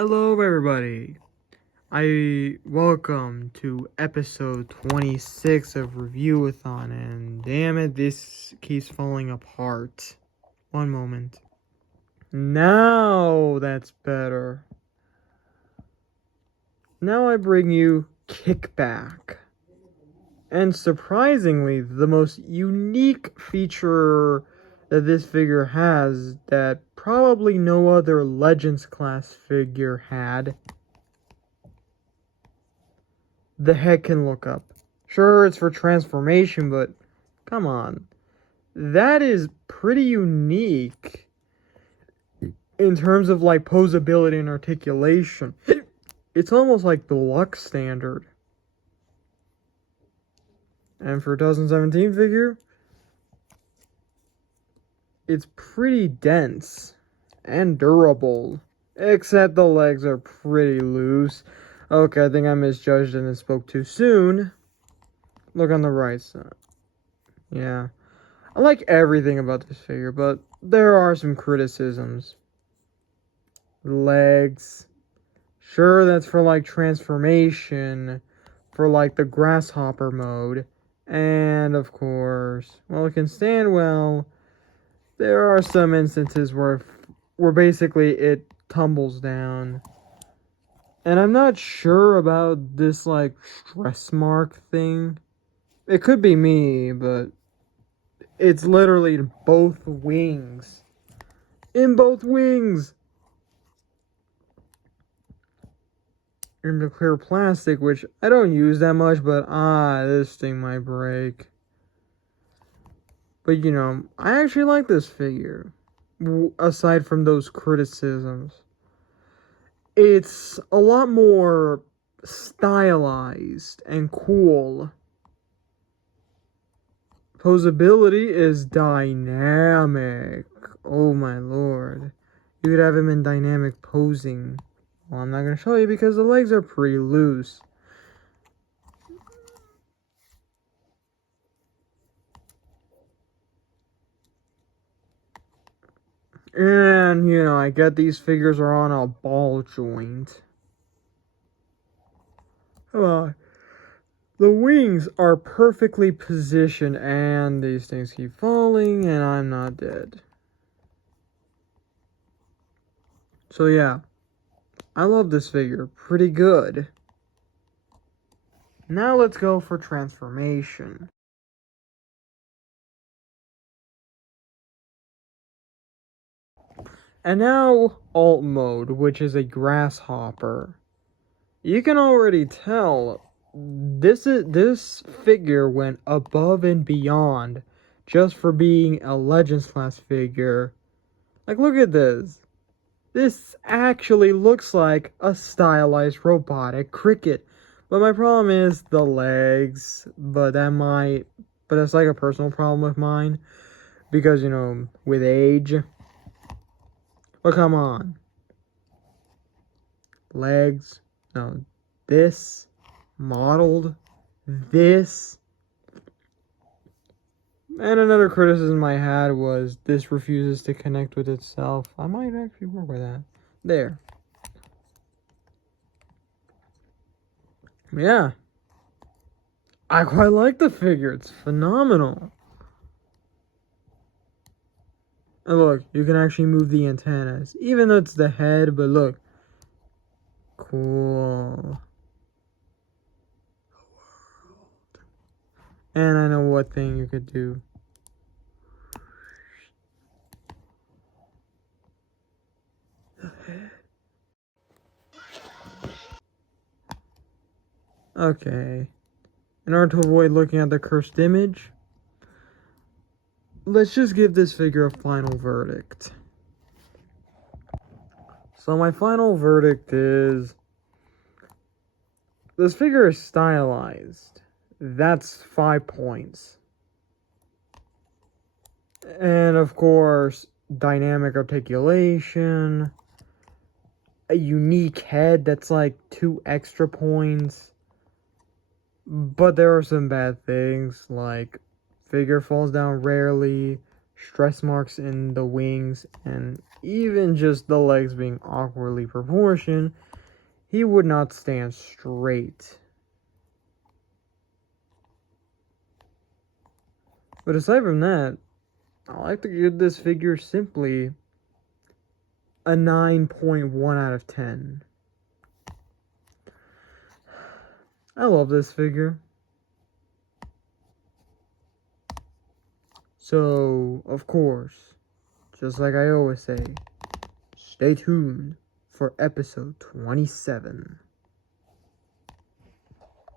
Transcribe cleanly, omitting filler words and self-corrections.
Hello everybody. Welcome to episode 26 of Review-a-thon, and damn it, this keeps falling apart. One moment. Now that's better. Now I bring you Kickback. And surprisingly, the most unique feature that this figure has that probably no other Legends class figure had. The head can look up. Sure, it's for transformation, but come on. That is pretty unique in terms of like posability and articulation. It's almost like the Lux standard. And for a 2017 figure, it's pretty dense and durable. Except the legs are pretty loose. Okay, I think I misjudged and spoke too soon. Look on the right side. Yeah. I like everything about this figure, but there are some criticisms. Legs. Sure, that's for like transformation, for like the grasshopper mode. And of course, while it can stand well, there are some instances where basically it tumbles down. And I'm not sure about this like stress mark thing. It could be me, but it's literally both wings. In both wings! In the clear plastic, which I don't use that much, but this thing might break. But you know, I actually like this figure. Aside from those criticisms. It's a lot more stylized and cool. Posability is dynamic. Oh my lord. You could have him in dynamic posing. Well, I'm not going to show you because the legs are pretty loose. And, you know, I get these figures are on a ball joint. The wings are perfectly positioned and these things keep falling and I'm not dead. So yeah, I love this figure. Pretty good. Now let's go for transformation. And now alt mode, which is a grasshopper. You can already tell this figure went above and beyond just for being a Legends class figure. Like, look at this. This actually looks like a stylized robotic cricket. But my problem is the legs. But that's like a personal problem of mine. Because, you know, with age. But come on. Legs. No. This. Modeled. This. And another criticism I had was this refuses to connect with itself. I might actually work with that. There. Yeah. I quite like the figure. It's phenomenal. And look, you can actually move the antennas. Even though it's the head, but look. Cool. And I know what thing you could do. Okay. In order to avoid looking at the cursed image, let's just give this figure a final verdict. So my final verdict is, this figure is stylized. That's 5 points. And of course, dynamic articulation, a unique head, that's like 2 extra points. But there are some bad things, like figure falls down rarely, stress marks in the wings, and even just the legs being awkwardly proportioned, he would not stand straight. But aside from that, I like to give this figure simply a 9.1 out of 10. I love this figure. So, of course, just like I always say, stay tuned for episode 27.